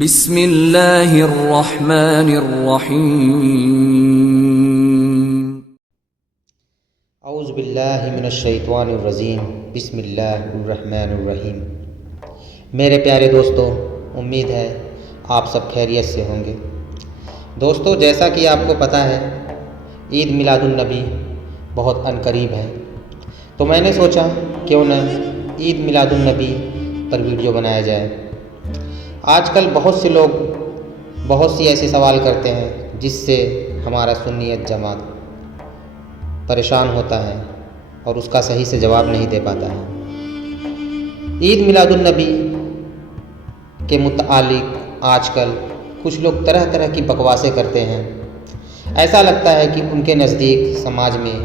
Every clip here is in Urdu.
بسم اللہ الرحمن الرحیم۔ اعوذ باللہ من الشیطان الرجیم، بسم اللہ الرحمن الرحیم۔ میرے پیارے دوستو، امید ہے آپ سب خیریت سے ہوں گے۔ دوستو، جیسا کہ آپ کو پتہ ہے، عید میلاد النبی بہت عنقریب ہے، تو میں نے سوچا کیوں نہ عید میلاد النبی پر ویڈیو بنایا جائے۔ آج کل بہت سے لوگ بہت سی ایسے سوال کرتے ہیں جس سے ہمارا سنیت جماعت پریشان ہوتا ہے اور اس کا صحیح سے جواب نہیں دے پاتا ہے۔ عید میلاد النبی کے متعلق آج کل کچھ لوگ طرح طرح کی بکواسیں کرتے ہیں۔ ایسا لگتا ہے کہ ان کے نزدیک سماج میں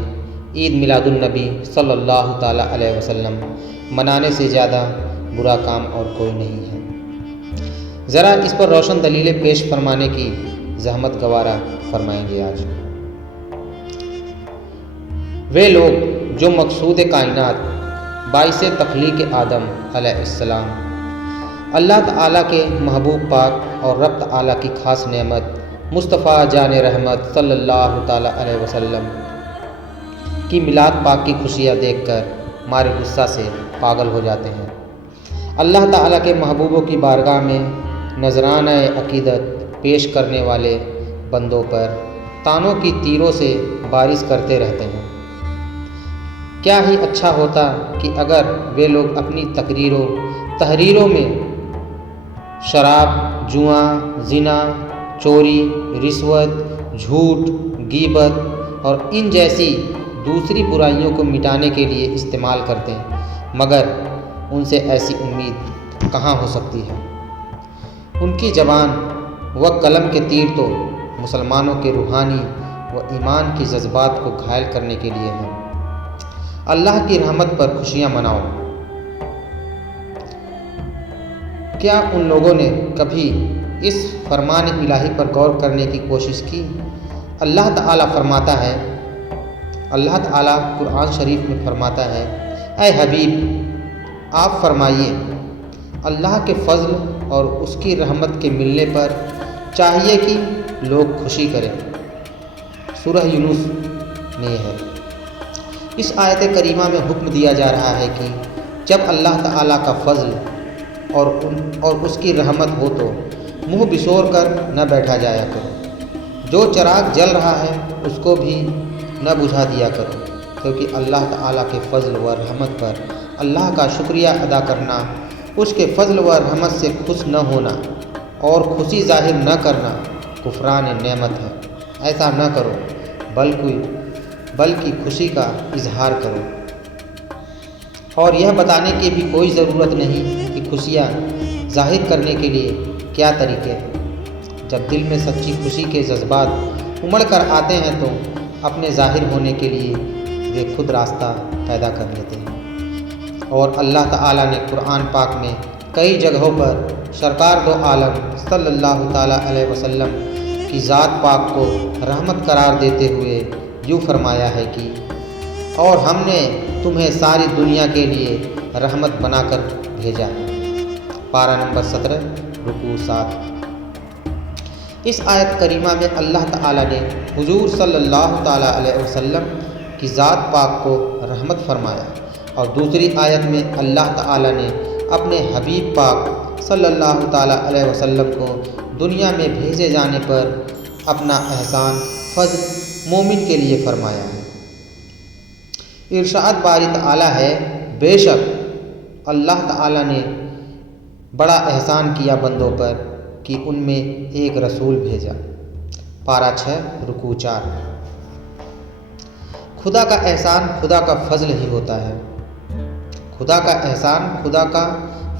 عید میلاد النبی صلی اللہ تعالیٰ علیہ وسلم منانے سے زیادہ برا کام اور کوئی نہیں ہے۔ ذرا اس پر روشن دلیلیں پیش فرمانے کی زحمت گوارا فرمائیں گے آج۔ وہ لوگ جو مقصود کائنات باعث تخلیق آدم علیہ السلام، اللہ تعالیٰ کے محبوب پاک اور رب تعالیٰ کی خاص نعمت مصطفیٰ جان رحمت صلی اللہ تعالیٰ علیہ وسلم کی میلاد پاک کی خوشیاں دیکھ کر مارے غصہ سے پاگل ہو جاتے ہیں۔ اللہ تعالیٰ کے محبوبوں کی بارگاہ میں نذرانہ عقیدت پیش کرنے والے بندوں پر تانوں کی تیروں سے بارش کرتے رہتے ہیں۔ کیا ہی اچھا ہوتا کہ اگر وہ لوگ اپنی تحریروں میں شراب، جوا، زنا، چوری، رشوت، جھوٹ، غیبت اور ان جیسی دوسری برائیوں کو مٹانے کے لیے استعمال کرتے ہیں، مگر ان سے ایسی امید کہاں ہو سکتی ہے۔ ان کی زبان و قلم کے تیر تو مسلمانوں کے روحانی و ایمان کی جذبات کو گھائل کرنے کے لیے ہیں۔ اللہ کی رحمت پر خوشیاں مناؤ۔ کیا ان لوگوں نے کبھی اس فرمان الہی پر غور کرنے کی کوشش کی؟ اللہ تعالیٰ فرماتا ہے، اللہ تعالیٰ قرآن شریف میں فرماتا ہے، اے حبیب آپ فرمائیے، اللہ کے فضل اور اس کی رحمت کے ملنے پر چاہیے کہ لوگ خوشی کریں۔ سورہ یونس میں ہے۔ اس آیت کریمہ میں حکم دیا جا رہا ہے کہ جب اللہ تعالیٰ کا فضل اور اس کی رحمت ہو تو منہ بسور کر نہ بیٹھا جایا کرو۔ جو چراغ جل رہا ہے اس کو بھی نہ بجھا دیا کرو، کیونکہ اللہ تعالیٰ کے فضل و رحمت پر اللہ کا شکریہ ادا کرنا، اس کے فضل و رحمت سے خوش نہ ہونا اور خوشی ظاہر نہ کرنا کفران نعمت ہے۔ ایسا نہ کرو بلکہ خوشی کا اظہار کرو۔ اور یہ بتانے کی بھی کوئی ضرورت نہیں کہ خوشیاں ظاہر کرنے کے لیے کیا طریقے ہیں۔ جب دل میں سچی خوشی کے جذبات امڑ کر آتے ہیں تو اپنے ظاہر ہونے کے لیے وہ خود راستہ پیدا کر لیتے ہیں۔ اور اللہ تعالیٰ نے قرآن پاک میں کئی جگہوں پر سرکار دو عالم صلی اللہ تعالیٰ علیہ وسلم کی ذات پاک کو رحمت قرار دیتے ہوئے یوں فرمایا ہے کہ اور ہم نے تمہیں ساری دنیا کے لیے رحمت بنا کر بھیجا ہے۔ پارہ نمبر 17 رکوع 7۔ اس آیت کریمہ میں اللہ تعالیٰ نے حضور صلی اللہ تعالیٰ علیہ وسلم کی ذات پاک کو رحمت فرمایا، اور دوسری آیت میں اللہ تعالیٰ نے اپنے حبیب پاک صلی اللہ تعالیٰ علیہ وسلم کو دنیا میں بھیجے جانے پر اپنا احسان فضل مومن کے لیے فرمایا ہے۔ ارشاد باری تعالیٰ ہے، بے شک اللہ تعالیٰ نے بڑا احسان کیا بندوں پر کہ ان میں ایک رسول بھیجا۔ پارہ 6 رکوع 4۔ خدا کا احسان خدا کا فضل ہی ہوتا ہے۔ خدا کا احسان خدا کا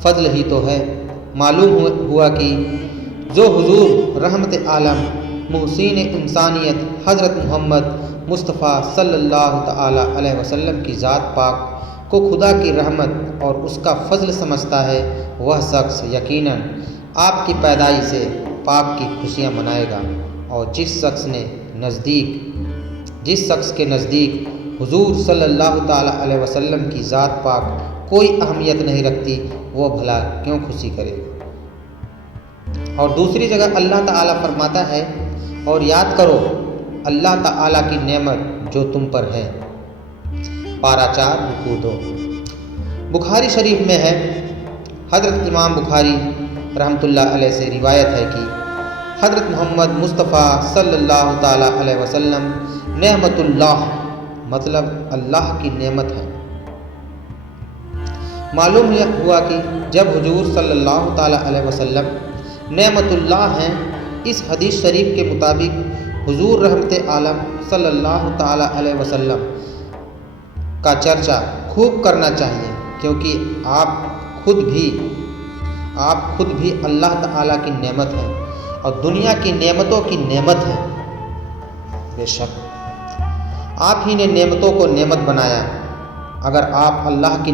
فضل ہی تو ہے۔ معلوم ہوا کہ جو حضور رحمت عالم محسن انسانیت حضرت محمد مصطفیٰ صلی اللہ تعالیٰ علیہ وسلم کی ذات پاک کو خدا کی رحمت اور اس کا فضل سمجھتا ہے، وہ شخص یقیناً آپ کی پیدائش سے پاک کی خوشیاں منائے گا، اور جس شخص کے نزدیک حضور صلی اللہ تعالیٰ علیہ وسلم کی ذات پاک کوئی اہمیت نہیں رکھتی، وہ بھلا کیوں خوشی کرے گا۔ اور دوسری جگہ اللہ تعالیٰ فرماتا ہے اور یاد کرو اللہ تعالیٰ کی نعمت جو تم پر ہے۔ پارہ 4 رکوع 2۔ بخاری شریف میں ہے، حضرت امام بخاری رحمۃ اللہ علیہ سے روایت ہے کہ حضرت محمد مصطفیٰ صلی اللہ تعالیٰ علیہ وسلم نعمت اللہ مطلب اللہ کی نعمت ہے۔ معلوم ہوا کہ جب حضور صلی اللہ تعالیٰ علیہ وسلم نعمت اللہ ہیں، اس حدیث شریف کے مطابق حضور رحمت عالم صلی اللہ تعالیٰ علیہ وسلم کا چرچا خوب کرنا چاہیے، کیونکہ آپ خود بھی اللہ تعالیٰ کی نعمت ہیں اور دنیا کی نعمتوں کی نعمت ہیں۔ بے شک آپ ہی نے نعمتوں کو نعمت بنایا۔ اگر آپ اللہ کی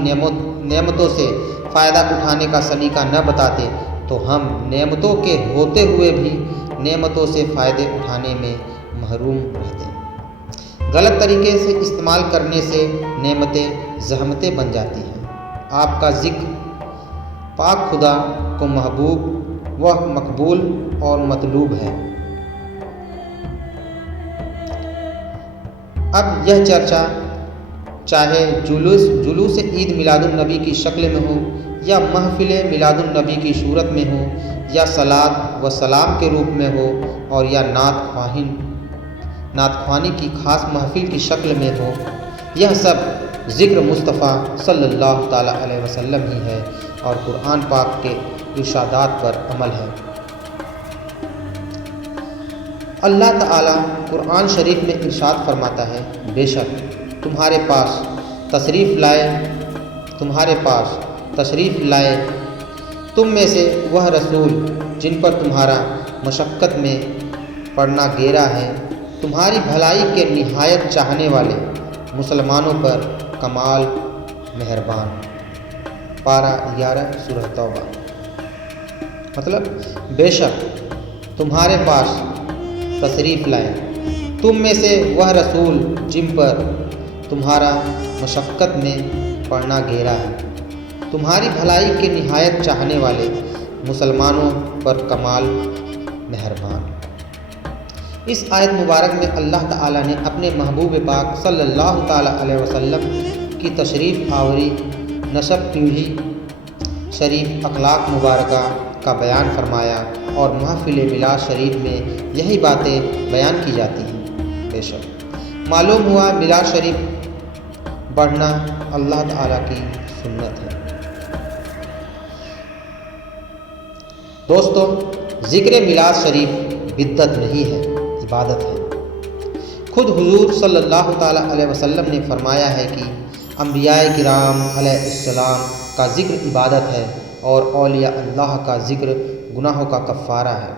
نعمتوں سے فائدہ اٹھانے کا سلیقہ نہ بتاتے تو ہم نعمتوں کے ہوتے ہوئے بھی نعمتوں سے فائدے اٹھانے میں محروم رہتے۔ غلط طریقے سے استعمال کرنے سے نعمتیں زحمتیں بن جاتی ہیں۔ آپ کا ذکر پاک خدا کو محبوب و مقبول اور مطلوب ہے۔ اب یہ چرچا چاہے جلوس عید میلاد النبی کی شکل میں ہو یا محفل میلاد النبی کی صورت میں ہو یا صلاۃ و سلام کے روپ میں ہو اور یا نعت خوانی کی خاص محفل کی شکل میں ہو، یہ سب ذکر مصطفیٰ صلی اللہ تعالیٰ علیہ وسلم ہی ہے اور قرآن پاک کے ارشادات پر عمل ہے۔ اللہ تعالیٰ قرآن شریف میں ارشاد فرماتا ہے، بے شک تمہارے پاس تشریف لائے تم میں سے وہ رسول جن پر تمہارا مشقت میں پڑنا گیرا ہے، تمہاری بھلائی کے نہایت چاہنے والے، مسلمانوں پر کمال مہربان۔ پارہ 11 سورہ توبہ۔ مطلب بے شک تمہارے پاس تشریف لائے تم میں سے وہ رسول جن پر تمہارا مشقت میں پڑنا گیرا ہے، تمہاری بھلائی کے نہایت چاہنے والے، مسلمانوں پر کمال مہربان۔ اس آیت مبارک میں اللہ تعالیٰ نے اپنے محبوب پاک صلی اللہ تعالیٰ علیہ وسلم کی تشریف آوری، نسب پیڑھی، شریف اخلاق مبارکہ کا بیان فرمایا اور محفل میلاد شریف میں یہی باتیں بیان کی جاتی ہیں۔ بے شک معلوم ہوا میلاد شریف پڑھنا اللہ تعالیٰ کی سنت ہے۔ دوستو، ذکر میلاد شریف بدعت نہیں ہے، عبادت ہے۔ خود حضور صلی اللہ تعالیٰ علیہ وسلم نے فرمایا ہے کہ انبیاء کرام علیہ السلام کا ذکر عبادت ہے اور اولیاء اللہ کا ذکر گناہوں کا کفارہ ہے۔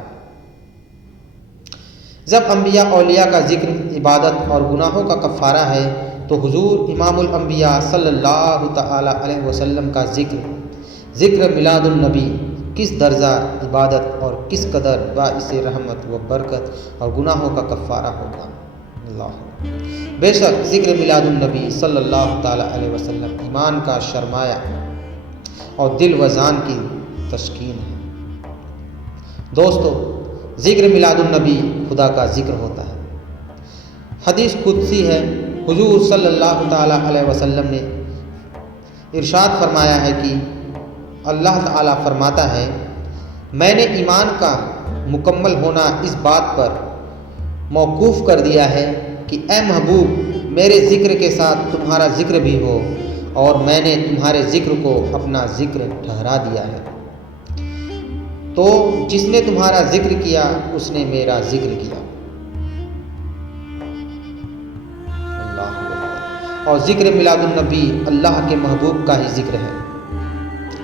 جب انبیاء اولیاء کا ذکر عبادت اور گناہوں کا کفارہ ہے تو حضور امام الانبیاء صلی اللہ تعالیٰ علیہ وسلم کا ذکر میلاد النبی کس درجہ عبادت اور کس قدر باعث رحمت و برکت اور گناہوں کا کفارہ ہوگا۔ اللہ بے شک ذکر میلاد النبی صلی اللہ تعالیٰ علیہ وسلم ایمان کا سرمایہ اور دل و جان کی تسکین ہے۔ دوستو، ذکر میلاد النبی خدا کا ذکر ہوتا ہے۔ حدیث قدسی ہے، حضور صلی اللہ تعالیٰ علیہ وسلم نے ارشاد فرمایا ہے کہ اللہ تعالیٰ فرماتا ہے، میں نے ایمان کا مکمل ہونا اس بات پر موقوف کر دیا ہے کہ اے محبوب میرے ذکر کے ساتھ تمہارا ذکر بھی ہو، اور میں نے تمہارے ذکر کو اپنا ذکر ٹھہرا دیا ہے، تو جس نے تمہارا ذکر کیا اس نے میرا ذکر کیا۔ اور ذکر میلاد النبی اللہ کے محبوب کا ہی ذکر ہے،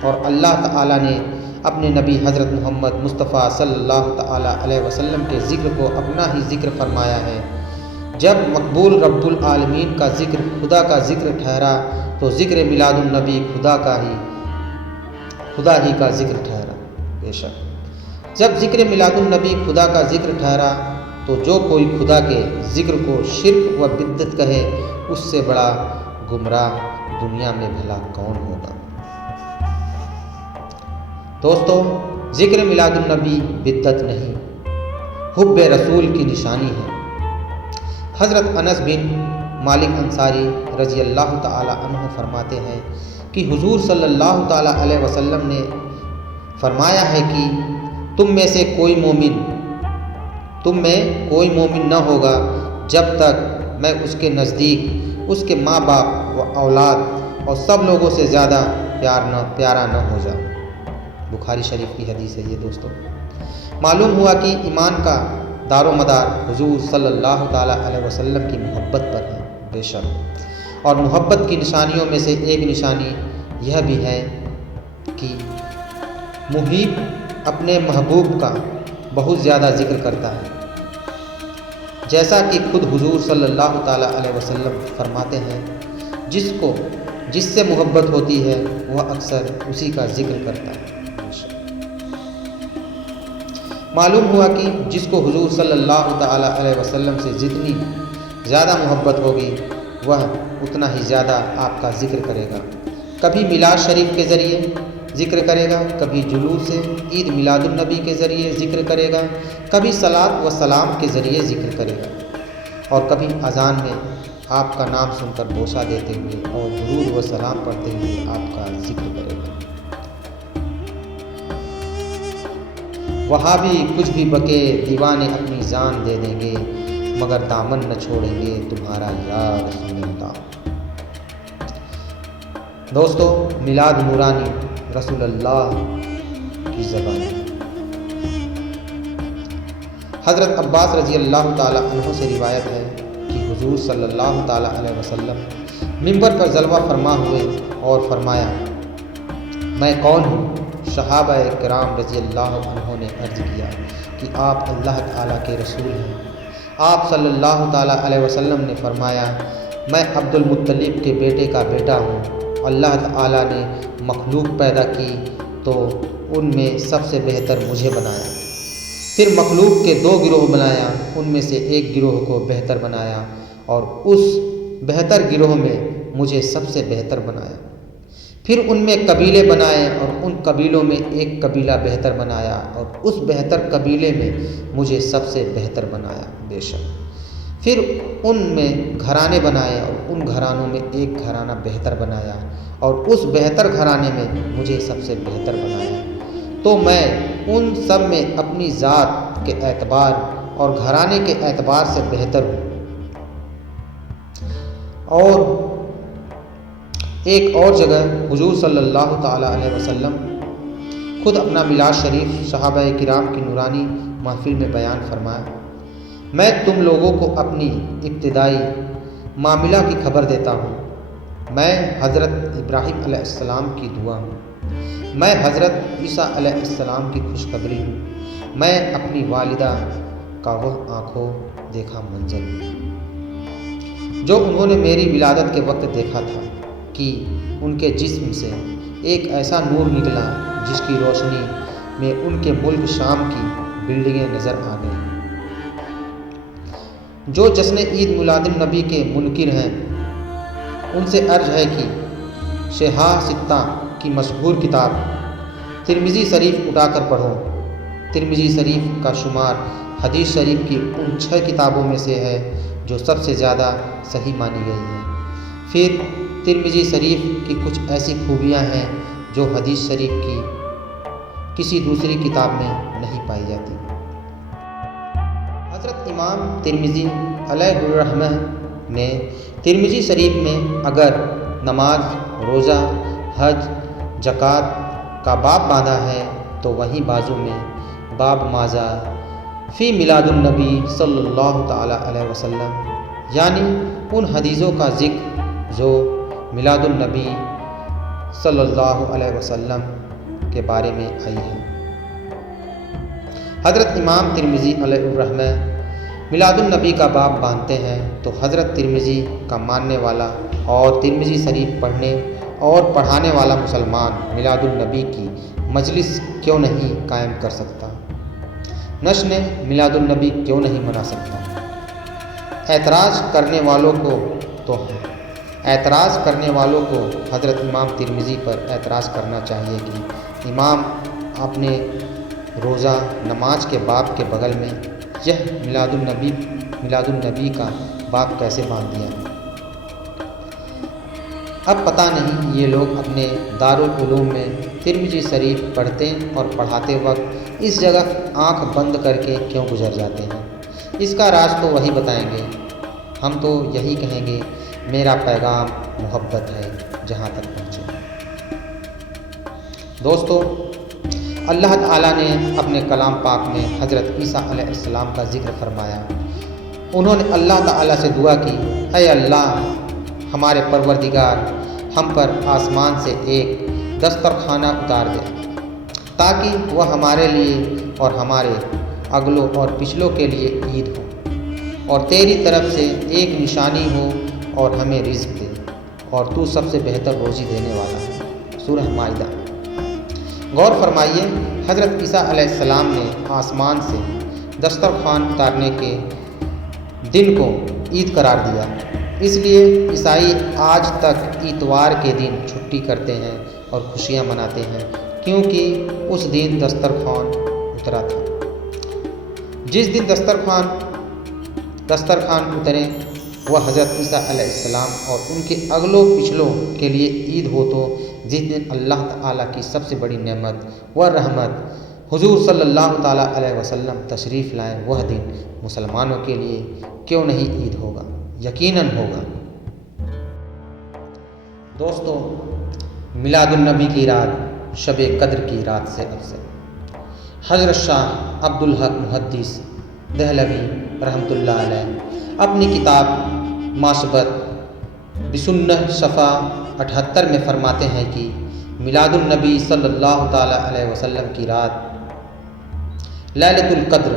اور اللہ تعالیٰ نے اپنے نبی حضرت محمد مصطفیٰ صلی اللہ تعالیٰ علیہ وسلم کے ذکر کو اپنا ہی ذکر فرمایا ہے۔ جب مقبول رب العالمین کا ذکر خدا کا ذکر ٹھہرا تو ذکر میلاد النبی خدا ہی کا ذکر ٹھہرا۔ بے شک جب ذکر میلاد النبی خدا کا ذکر ٹھہرا تو جو کوئی خدا کے ذکر کو شرک و بدعت کہے اس سے بڑا گمراہ دنیا میں بھلا کون ہوگا۔ دوستو، ذکر میلاد النبی بدعت نہیں، حب رسول کی نشانی ہے۔ حضرت انس بن مالک انصاری رضی اللہ تعالی عنہ فرماتے ہیں کہ حضور صلی اللہ تعالی علیہ وسلم نے فرمایا ہے کہ تم میں کوئی مومن نہ ہوگا جب تک میں اس کے نزدیک اس کے ماں باپ و اولاد اور سب لوگوں سے زیادہ پیارا نہ ہو جاؤں۔ بخاری شریف کی حدیث ہے یہ دوستو۔ معلوم ہوا کہ ایمان کا دار و مدار حضور صلی اللہ تعالیٰ علیہ وسلم کی محبت پر ہے بے شک، اور محبت کی نشانیوں میں سے ایک نشانی یہ بھی ہے کہ محب اپنے محبوب کا بہت زیادہ ذکر کرتا ہے، جیسا کہ خود حضور صلی اللہ تعالیٰ علیہ وسلم فرماتے ہیں جس سے محبت ہوتی ہے وہ اکثر اسی کا ذکر کرتا ہے۔ معلوم ہوا کہ جس کو حضور صلی اللہ تعالیٰ علیہ وسلم سے جتنی زیادہ محبت ہوگی وہ اتنا ہی زیادہ آپ کا ذکر کرے گا۔ کبھی میلاد شریف کے ذریعے ذکر کرے گا، کبھی جلوس عید میلاد النبی کے ذریعے ذکر کرے گا، کبھی صلاۃ و سلام کے ذریعے ذکر کرے گا، اور کبھی اذان میں آپ کا نام سن کر بوسہ دیتے ہوئے اور درود و سلام پڑھتے ہوئے آپ کا ذکر کرے گا۔ وہاں بھی کچھ بھی بکے دیوانے اپنی جان دے دیں گے، مگر دامن نہ چھوڑیں گے تمہارا یا رسول اللہ۔ دوستو، میلاد نورانی رسول اللہ کی زبان۔ حضرت عباس رضی اللہ تعالیٰ عنہ سے روایت ہے کہ حضور صلی اللہ تعالیٰ علیہ وسلم منبر پر جلوہ فرما ہوئے اور فرمایا، میں کون ہوں؟ صحابہ کرام رضی اللہ عنہ نے عرض کیا کہ آپ اللہ تعالیٰ کے رسول ہیں۔ آپ صلی اللہ تعالیٰ علیہ وسلم نے فرمایا، میں عبد المطلب کے بیٹے کا بیٹا ہوں۔ اللہ تعالیٰ نے مخلوق پیدا کی تو ان میں سب سے بہتر مجھے بنایا، پھر مخلوق کے 2 گروہ بنایا، ان میں سے ایک گروہ کو بہتر بنایا، اور اس بہتر گروہ میں مجھے سب سے بہتر بنایا، پھر ان میں قبیلے بنائے اور ان قبیلوں میں ایک قبیلہ بہتر بنایا، اور اس بہتر قبیلے میں مجھے سب سے بہتر بنایا بے شک، پھر ان میں گھرانے بنائے اور ان گھرانوں میں ایک گھرانہ بہتر بنایا، اور اس بہتر گھرانے میں مجھے سب سے بہتر بنایا، تو میں ان سب میں اپنی ذات کے اعتبار اور گھرانے کے اعتبار سے بہتر ہوں۔ اور ایک اور جگہ حضور صلی اللہ تعالیٰ علیہ وسلم خود اپنا میلاد شریف صحابہ کرام کی نورانی محفل میں بیان فرمایا، میں تم لوگوں کو اپنی ابتدائی معاملہ کی خبر دیتا ہوں، میں حضرت ابراہیم علیہ السلام کی دعا ہوں، میں حضرت عیسیٰ علیہ السلام کی خوشخبری ہوں، میں اپنی والدہ کا وہ آنکھوں دیکھا منظر ہوں جو انہوں نے میری ولادت کے وقت دیکھا تھا کہ ان کے جسم سے ایک ایسا نور نکلا جس کی روشنی میں ان کے ملک شام کی بلڈنگیں نظر آ گئیں۔ جو جشن عید میلاد النبی کے منکر ہیں ان سے عرض ہے کہ شہہ ستہ کی مشہور کتاب ترمذی شریف اٹھا کر پڑھو۔ ترمذی شریف کا شمار حدیث شریف کی ان 6 کتابوں میں سے ہے جو سب سے زیادہ صحیح مانی گئی ہیں۔ پھر ترمذی شریف کی کچھ ایسی خوبیاں ہیں جو حدیث شریف کی کسی دوسری کتاب میں نہیں پائی جاتی۔ حضرت امام ترمذی علیہ الرحمہ نے ترمذی شریف میں اگر نماز، روزہ، حج، زکوٰۃ کا باب باندھا ہے تو وہیں بازو میں باب ماذا فی میلاد النبی صلی اللہ تعالیٰ علیہ وسلم، یعنی ان حدیثوں کا ذکر جو میلاد النبی صلی اللہ علیہ وسلم کے بارے میں آئی ہے۔ حضرت امام ترمذی علیہ الرحمہ میلاد النبی کا باب باندھتے ہیں تو حضرت ترمذی کا ماننے والا اور ترمذی شریف پڑھنے اور پڑھانے والا مسلمان میلاد النبی کی مجلس کیوں نہیں قائم کر سکتا؟ جشن میلاد النبی کیوں نہیں منا سکتا؟ اعتراض کرنے والوں کو حضرت امام ترمذی پر اعتراض کرنا چاہیے کہ امام آپ نے روزہ نماز کے باب کے بغل میں یہ میلاد النبی کا باب کیسے باندھ دیا؟ اب پتہ نہیں یہ لوگ اپنے دارالعلوم میں ترمذی شریف پڑھتے اور پڑھاتے وقت اس جگہ آنکھ بند کر کے کیوں گزر جاتے ہیں؟ اس کا راز تو وہی بتائیں گے۔ ہم تو یہی کہیں گے، میرا پیغام محبت ہے جہاں تک پہنچے۔ دوستو، اللہ تعالیٰ نے اپنے کلام پاک میں حضرت عیسیٰ علیہ السلام کا ذکر فرمایا۔ انہوں نے اللہ تعالیٰ سے دعا کی، اے اللہ ہمارے پروردگار، ہم پر آسمان سے ایک دسترخوانہ اتار دے تاکہ وہ ہمارے لیے اور ہمارے اگلوں اور پچھلوں کے لیے عید ہو، اور تیری طرف سے ایک نشانی ہو اور ہمیں رزق دے، اور تو سب سے بہتر روزی دینے والا ہے۔ سورہ مائدہ۔ غور فرمائیے، حضرت عیسیٰ علیہ السلام نے آسمان سے دسترخوان اتارنے کے دن کو عید قرار دیا۔ اس لیے عیسائی آج تک اتوار کے دن چھٹی کرتے ہیں اور خوشیاں مناتے ہیں، کیونکہ اس دن دسترخوان اترا تھا۔ جس دن دسترخوان اترے وہ حضرت عیسیٰ علیہ السلام اور ان کے اگلوں پچھلوں کے لیے عید ہو، تو جس دن اللہ تعالیٰ کی سب سے بڑی نعمت و رحمت حضور صلی اللہ تعالیٰ علیہ وسلم تشریف لائے، وہ دن مسلمانوں کے لیے کیوں نہیں عید ہوگا؟ یقیناً ہوگا۔ دوستو، میلاد النبی کی رات شب قدر کی رات سے افضل۔ حضرت شاہ عبدالحق محدث دہلوی رحمۃ اللہ علیہ اپنی کتاب ماسبت بسنہ صفحہ 78 میں فرماتے ہیں کہ میلاد النبی صلی اللہ تعالیٰ علیہ وسلم کی رات لیلۃ القدر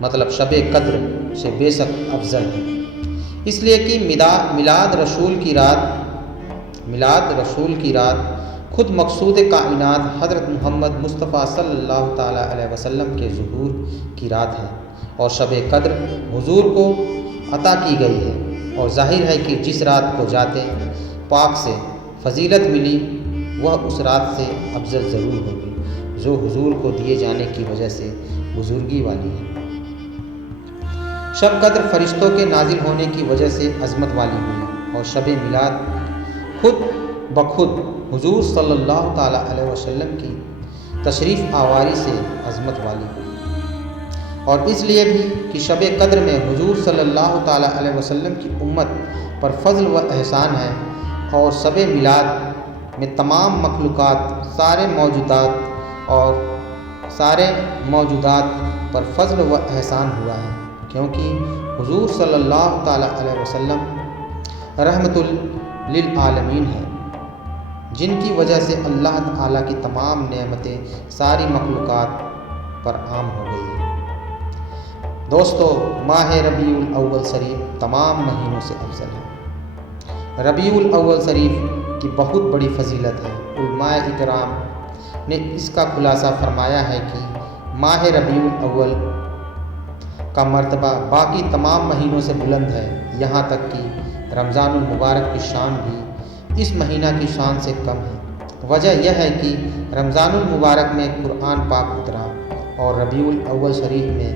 مطلب شب قدر سے بے شک افضل ہے، اس لیے کہ میلاد رسول کی رات خود مقصود کائنات حضرت محمد مصطفیٰ صلی اللہ تعالیٰ علیہ وسلم کے ظہور کی رات ہے، اور شب قدر حضور کو عطا کی گئی ہے، اور ظاہر ہے کہ جس رات کو جاتے پاک سے فضیلت ملی وہ اس رات سے افضل ضرور ہوگی، جو حضور کو دیے جانے کی وجہ سے بزرگی والی ہے۔ شب قدر فرشتوں کے نازل ہونے کی وجہ سے عظمت والی ہوئی، اور شب میلاد خود بخود حضور صلی اللہ تعالیٰ علیہ وسلم کی تشریف آوری سے عظمت والی ہوئی، اور اس لیے بھی کہ شب قدر میں حضور صلی اللہ تعالیٰ علیہ وسلم کی امت پر فضل و احسان ہے، اور شب میلاد میں تمام مخلوقات سارے موجودات پر فضل و احسان ہوا ہے، کیونکہ حضور صلی اللہ تعالیٰ علیہ وسلم رحمت للعالمین ہے، جن کی وجہ سے اللہ تعالیٰ کی تمام نعمتیں ساری مخلوقات پر عام ہو گئی ہیں۔ دوستو، ماہ ربیع الاول شریف تمام مہینوں سے افضل ہے۔ ربیع الاول شریف کی بہت بڑی فضیلت ہے۔ علماء اکرام نے اس کا خلاصہ فرمایا ہے کہ ماہ ربیع الاول کا مرتبہ باقی تمام مہینوں سے بلند ہے، یہاں تک کہ رمضان المبارک کی شان بھی اس مہینہ کی شان سے کم ہے۔ وجہ یہ ہے کہ رمضان المبارک میں قرآن پاک اترا، اور ربیع الاول شریف میں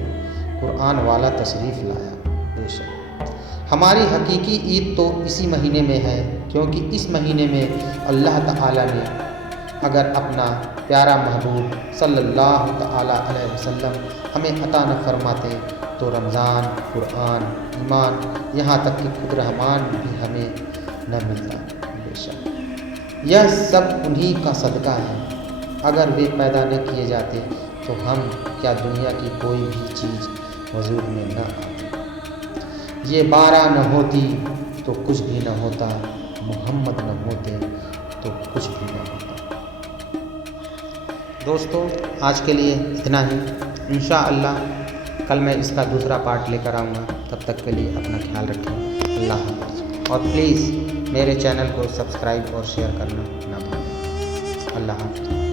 قرآن والا تشریف لایا۔ بے شک ہماری حقیقی عید تو اسی مہینے میں ہے، کیونکہ اس مہینے میں اللہ تعالیٰ نے اگر اپنا پیارا محبوب صلی اللہ تعالیٰ علیہ وسلم ہمیں عطا نہ فرماتے تو رمضان، قرآن، ایمان، یہاں تک کہ خود رحمان بھی ہمیں نہ ملتا۔ بے شک یہ سب انہی کا صدقہ ہے، اگر وہ پیدا نہ کیے جاتے تو ہم کیا دنیا کی کوئی بھی چیز وجود میں نہ آتی۔ یہ بارہ نہ ہوتی تو کچھ بھی نہ ہوتا، محمد نہ ہوتے تو کچھ بھی نہ ہوتا۔ دوستو، آج کے لیے اتنا ہی، انشاءاللہ کل میں اس کا دوسرا پارٹ لے کر آؤں گا۔ تب تک کے لیے اپنا خیال رکھیں۔ اللہ حافظ، اور پلیز میرے چینل کو سبسکرائب اور شیئر کرنا نہ بھولیں۔ اللہ حافظ۔